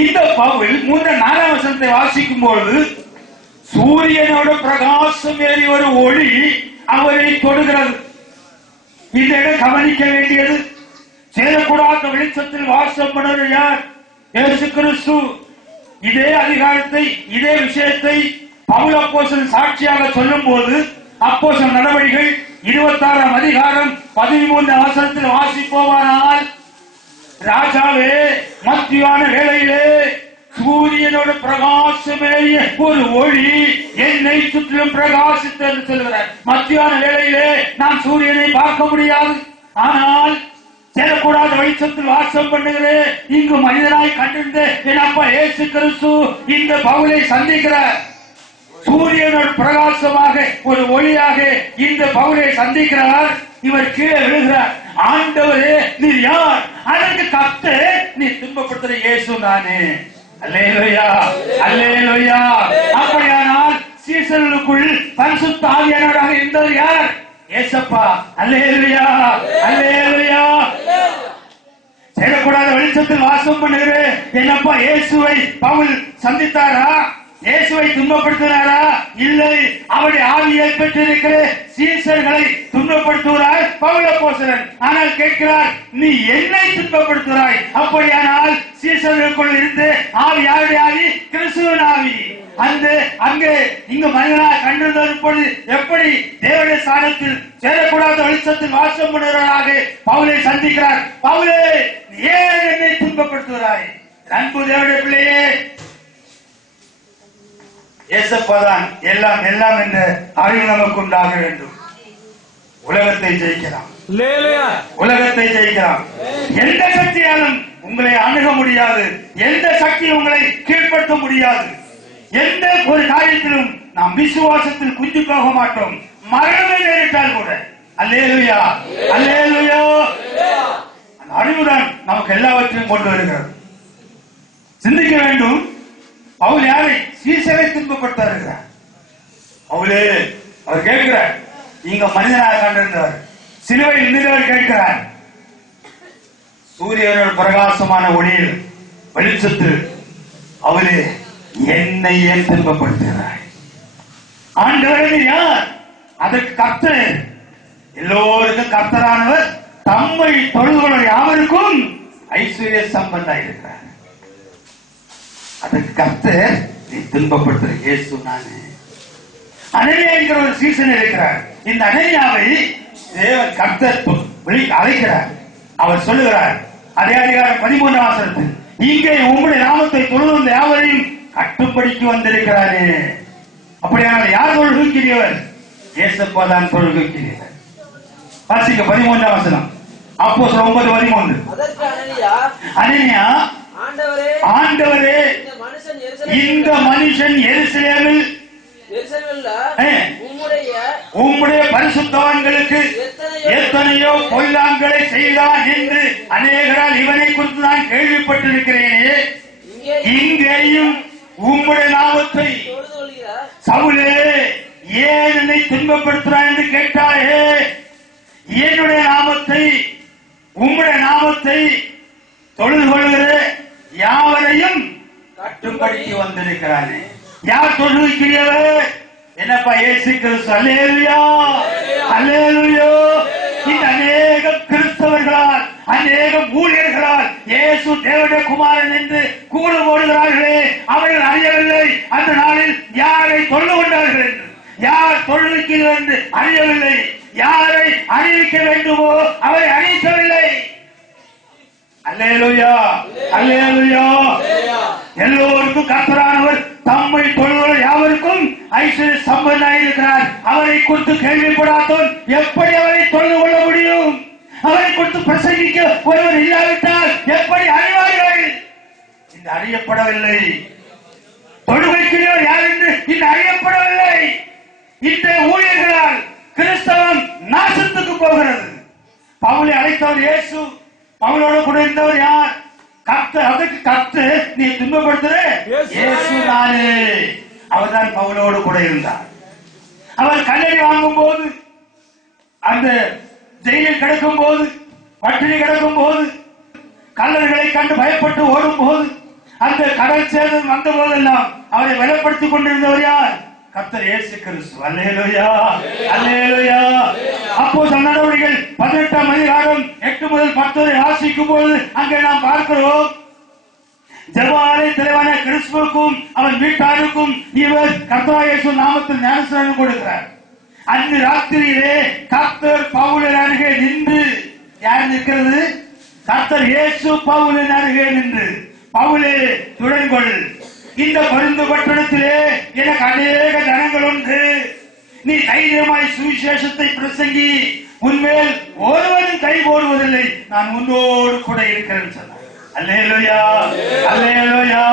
இந்த பவுல் 3-4 வசனத்தை வாசிக்கும் பொழுது சூரியனோட பிரகாசம் ஏறி ஒரு ஒளி அவரை தொடுகிறது. இந்த இடம் கவனிக்க வேண்டியது. சேரக்கூடாத வெளிச்சத்தில் வாசம் பண்ணுவது யார்? இயேசு கிறிஸ்து. இதே அதிகாரத்தை, இதே விஷயத்தை பவுல் அப்போஸ்தலன் சாட்சியாக சொல்லும் போது அப்போஸ்தலர் நடவடிக்கைகள் 26ஆம் அதிகாரம் 13 வசனத்தில் வாசிப்போமானால், ராஜாவே மத்தியான வேளையிலே சூரியனோட பிரகாசமேறிய ஒரு ஒளி என்னை சுற்றிலும் பிரகாசித்து என்று சொல்கிறார். மத்தியான வேளையிலே நாம் சூரியனை பார்க்க முடியாது, ஆனால் சேரக்கூடாத வெளிச்சத்தில் வாசம் பண்ணுகிறேன். இங்கு மனிதனாய் கண்டிருந்த என் அப்பா இயேசு கிறிஸ்து இந்த பவுலை சந்திக்கிறார். சூரியனோட பிரகாசமாக ஒரு ஒளியாக இந்த பவுலை சந்திக்கிறார். இவர் கீழே விழுகிறார். ஆண்டவரே நீர் யார்? அதற்கு கர்த்தர், நீ துன்பப்படுத்துற இயேசு நானே. அல்லேலூயா, அல்லேலூயா. அப்படியானால் சீசர்களுக்குள் பரிசுத்த ஆவியானவராக இருந்தவர் யார்? ஏசப்பா. அல்லேலூயா, அல்லேலூயா. சேரக்கூடாத வெளிச்சத்தில் வாசம் பண்ணுகிறேன் என்னப்பா இயேசுவை பவுல் சந்தித்தாரா? இயேசுவை துன்பப்படுத்தினாரா? இல்லை. அவருடைய ஆவியை பெற்றிருக்கிற சீசர்களை துன்பப்படுத்துகிறார் பவுல் அப்போஸ்தலன். ஆனால் கேட்கிறார், நீ என்னை துன்பப்படுத்துகிறாய். அப்படியானால் சீசர்களுக்குள் இருந்து ஆவி யாருடைய ஆவி? கிறிஸ்துவின் ஆவி. அங்கே இங்கு மனிதனாக கண்டிருந்த எப்படி தேவனுடைய ஸ்தானத்தில் சேரக்கூடாத வெளிச்சத்தில் வாசம் பண்ணுகிறாராக பவுலை சந்திக்கிறார். பவுலே, ஏன் என்னை துன்பப்படுத்துகிறாய்? அன்பு தேவனுடைய பிள்ளையே, ஏசப்பாதான் எல்லாம் எல்லாம் என்ற அறிவு நமக்கு உண்டாக வேண்டும். உலகத்தை ஜெயிக்கலாம், உலகத்தை ஜெயிக்கலாம். எந்த சக்தியாலும் உங்களை அணுக முடியாது, எந்த சக்தி உங்களை கீழ்ப்படுத்த முடியாது. எந்த ஒரு காரியத்திலும் நாம் விசுவாசத்தில் குஞ்சு போக மாட்டோம், மரணமே நேரிட்டால் கூட. அல்லேலூயா, அல்லேலூயா. அந்த அறிவுதான் நமக்கு எல்லாவற்றையும் கொண்டு வருகிறது. சிந்திக்க வேண்டும். பவுல் யாரை? சீசரை துன்பப்படுத்தார். பவுலே, அவர் கேட்கிறார், நீங்க மனிதனாக கண்டிருந்தவர், சிலுவையில் இருந்தவர் கேட்கிறார். சூரியனோட பிரகாசமான ஒளியில் வெளிச்சத்தில் அவளே என்னை ஏன் துன்பப்படுத்துகிறாய்? ஆண்டவரே யார்? அதற்கு கர்த்தர். எல்லோருக்கும் கர்த்தரானவர் தம்மை தொழுகிற யாவருக்கும் ஐஸ்வர்ய சம்பந்தம் இருக்கிறார். அதற்கு கர்த்தர், நீ துன்பப்படுத்துற இயேசு நானே. அனனியா என்கிற ஒரு சீசன் இருக்கிறார். இந்த அனனியாவை தேவன் கர்த்தர் அழைக்கிறார். அவர் சொல்லுகிறார், அதே அதிகாரம் 13ஆம் வசனத்தில், இங்கே உங்களுடைய நாமத்தை தொழுகிற யாவரையும் கட்டுப்படிக்கு வந்திருக்கிறாரே. அப்படியானால் யார் தொழுகின்றவர்? இயேசப்பா தான் தொழுகின்றவர். வாசிக்க 13ஆம் வசனம். அப்போஸ்தலர் 9:13. அனனியா, ஆண்டவரே, இந்த மனுஷன் எருசலேமில் உம்முடைய பரிசுத்தவான்களுக்கு எத்தனையோ பொல்லாங்களை செய்தான் என்று அநேகரால் இவனை குறித்து நான் கேள்விப்பட்டிருக்கிறேனே. இங்கேயும் உம்முடைய நாமத்தை சவுலே ஏன் என்னை துன்பப்படுத்துறான் என்று கேட்டாயே. என்னுடைய நாமத்தை, உம்முடைய நாமத்தை தொழுது கொள்கிற யாவரையும் கட்டுப்படுத்தி வந்திருக்கிறானே. யார் தொழுகிறவர்? என்னப்பா இயேசு கிறிஸ்து. அல்லேலூயா, அல்லேலூயா. இந்த அநேக கிறிஸ்தவர்களால், அநேக ஊழியர்களால் இயேசு தேவனுடைய குமாரன் என்று கூறு போடுகிறார்களே, அவர்கள் அறியவில்லை அந்த நாளில் யாரை தொழுது கொண்டார்கள் என்று, யார் தொழுகிறார் என்று அறியவில்லை. யாரை அறிவிக்க வேண்டுமோ அவரை அறிவிக்கவில்லை. அல்லேலூயா, அல்லேலூயா. எல்லோருக்கும் கர்த்தரானவர் தம்மை தொழுகிற யாவருக்கும் ஐஸ்வர்ய சம்பந்தனாக இருக்கிறார். அவரை குறித்து கேள்விப்படாதவன் எப்படி அவரை தொழுது கொள்ள முடியும்? அவரை குறித்து பிரசங்கிக்க ஒருவர் இல்லாவிட்டால் எப்படி அறிவார்கள்? இந்த அறியப்படவில்லை. தொழுகைக்குரியவர் யார் என்று இந்த அறியப்படவில்லை. இந்த ஊழியர்களால் கிறிஸ்தவம் நாசத்துக்கு போகிறது. பவுலை அழைத்தவர் இயேசு. பவுலோடு கூட இருந்தவர் யார்? கர்த்தர். அதற்கு கர்த்தர், நீ துன்பப்படுத்துற இயேசு நானே. அவர்தான் பவுலோடு கூட இருந்தார். அவர் கல்லறை வாங்கும் போது, அந்த ஜெயிலில் கிடக்கும் போது, பட்டினி கிடக்கும் போது, கல்லர்களை கண்டு பயப்பட்டு ஓடும் போது, அந்த கடல் சேதம் வந்த போதெல்லாம் அவரை பலப்படுத்திக் கொண்டிருந்தவர் யார்? கர்த்தர் இயேசு கிறிஸ்து. அல்லேலூயா, அல்லேலூயா. அப்போஸ்தலர் நடவடிக்கைகள் 18ஆம் அதிகாரம் 8 முதல் 10 வரை வாசிக்கும் போது அங்கே நாம் பார்க்கிறோம், ஜெப ஆலய தலைவரான கிறிஸ்துவுக்கும் அவன் வீட்டாருக்கும் இவர் கர்த்தராகிய இயேசு நாமத்தில் ஞானஸ்நானம் கொடுக்கிறார். அன்று ராத்திரியிலே கர்த்தர் பவுலின் அருகே நின்று, யார் நிற்கிறது? கர்த்தர் இயேசு பவுலின் அருகே நின்று, பவுலே துடன்கொள், இந்த பருந்து பட்டணத்திலே எனக்கு அநேக ஜனங்கள் உண்டு, நீ தைரியமாய் சுவிசேஷத்தை பிரசங்கி, உன்மேல் ஒருவரும் கை போடுவதில்லை, நான் உன்னோடு கூட இருக்கிறேன் சொன்னார். அல்லேலூயா, அல்லேலூயா.